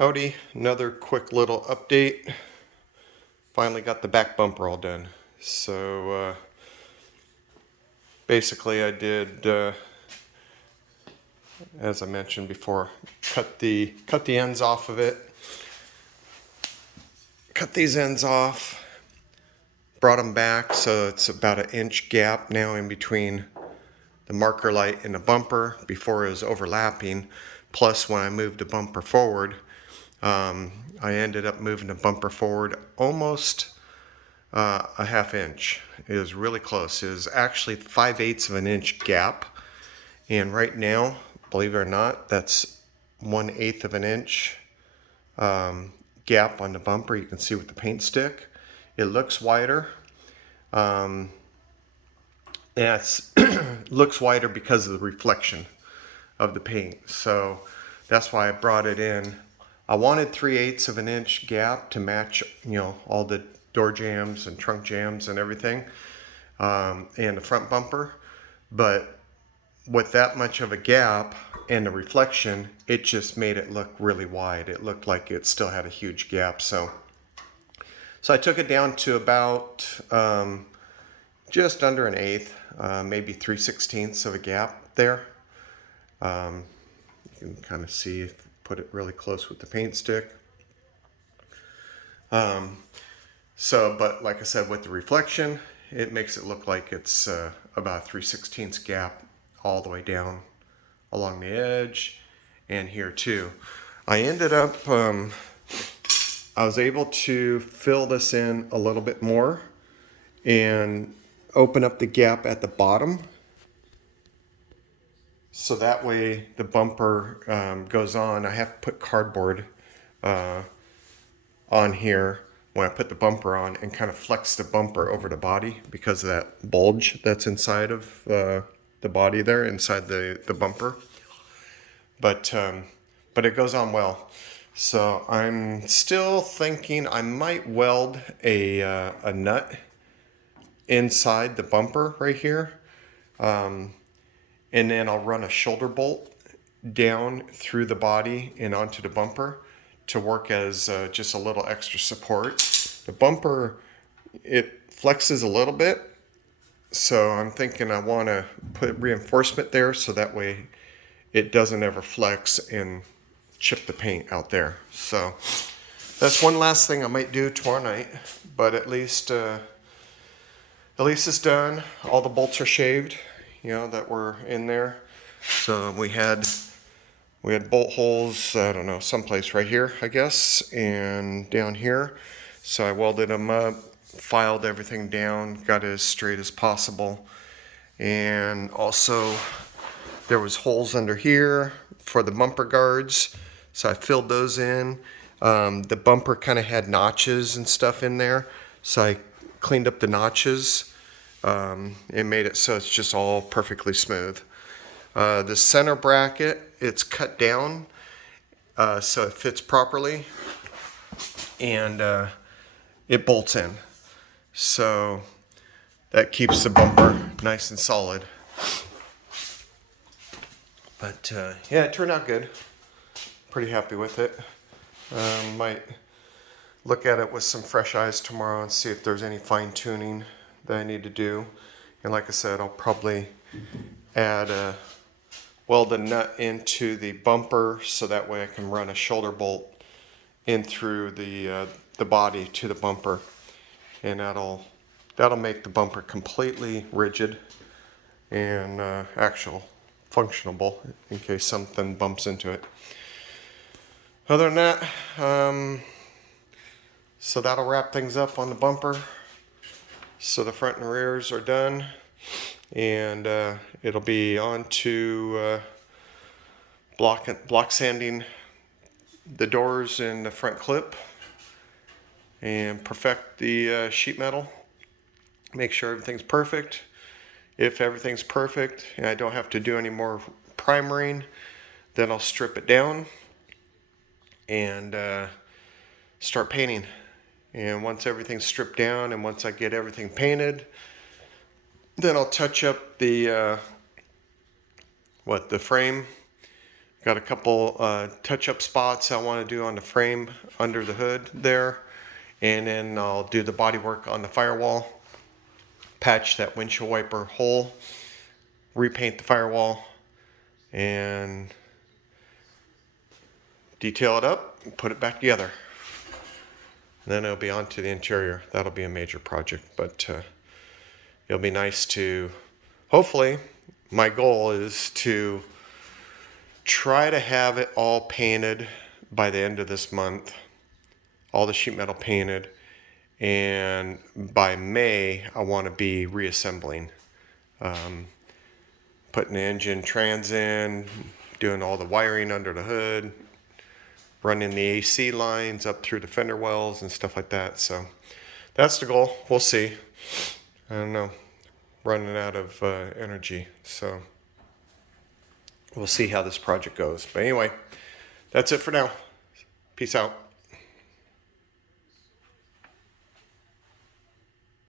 Howdy, another quick little update. Finally got the back bumper all done. So basically I did, as I mentioned before, cut the ends off of it. Cut these ends off, brought them back so it's about an inch gap now in between the marker light and the bumper. Before it was overlapping. Plus when I moved the bumper forward, I ended up moving the bumper forward almost a half inch. It was really close. It was actually 5/8 of an inch gap. And right now, believe it or not, that's 1/8 of an inch gap on the bumper. You can see with the paint stick. It looks wider. It looks wider because of the reflection of the paint. So that's why I brought it in. I wanted 3/8 of an inch gap to match, all the door jambs and trunk jambs and everything, and the front bumper. But with that much of a gap and the reflection, it just made it look really wide. It looked like it still had a huge gap. So I took it down to about just under an eighth, maybe 3/16 of a gap there. You can kind of see, put it really close with the paint stick. But like I said, with the reflection, it makes it look like it's about a 3/16 gap all the way down along the edge and here too. I ended up, I was able to fill this in a little bit more and open up the gap at the bottom. So that way the bumper goes on. I have to put cardboard on here when I put the bumper on and kind of flex the bumper over the body because of that bulge that's inside of the body there, inside the bumper. But it goes on well. So I'm still thinking I might weld a nut inside the bumper right here. And then I'll run a shoulder bolt down through the body and onto the bumper to work as just a little extra support. The bumper, it flexes a little bit, so I'm thinking I want to put reinforcement there so that way it doesn't ever flex and chip the paint out there. So that's one last thing I might do tomorrow night, but at least it's done. All the bolts are shaved, that were in there. So we had bolt holes, I don't know, someplace right here, I guess, and down here. So I welded them up, filed everything down, got it as straight as possible. And also there was holes under here for the bumper guards. So I filled those in. The bumper kind of had notches and stuff in there. So I cleaned up the notches. It made it so it's just all perfectly smooth. The center bracket, it's cut down so it fits properly, and it bolts in. So that keeps the bumper nice and solid. But yeah, it turned out good. Pretty happy with it. Might look at it with some fresh eyes tomorrow and see if there's any fine tuning that I need to do. And like I said, I'll probably weld a nut into the bumper so that way I can run a shoulder bolt in through the body to the bumper, and that'll make the bumper completely rigid and actual functionable in case something bumps into it. Other than that, so that'll wrap things up on the bumper. So the front and rears are done, and it'll be on to block sanding the doors and the front clip and perfect the sheet metal. Make sure everything's perfect. If everything's perfect and I don't have to do any more primering, then I'll strip it down and start painting. And once everything's stripped down and once I get everything painted, then I'll touch up the frame Got a couple touch-up spots I want to do on the frame under the hood there. And then I'll do the body work on the firewall, patch that windshield wiper hole, repaint the firewall, and detail it up and put it back together. And then it'll be on to the interior. That'll be a major project, but it'll be nice to, hopefully, my goal is to try to have it all painted by the end of this month. All the sheet metal painted, and by May I want to be reassembling, putting the engine trans in, doing all the wiring under the hood, running the AC lines up through the fender wells and stuff like that. So that's the goal. We'll see. I don't know, running out of energy, so we'll see how this project goes. But anyway, that's it for now. Peace out.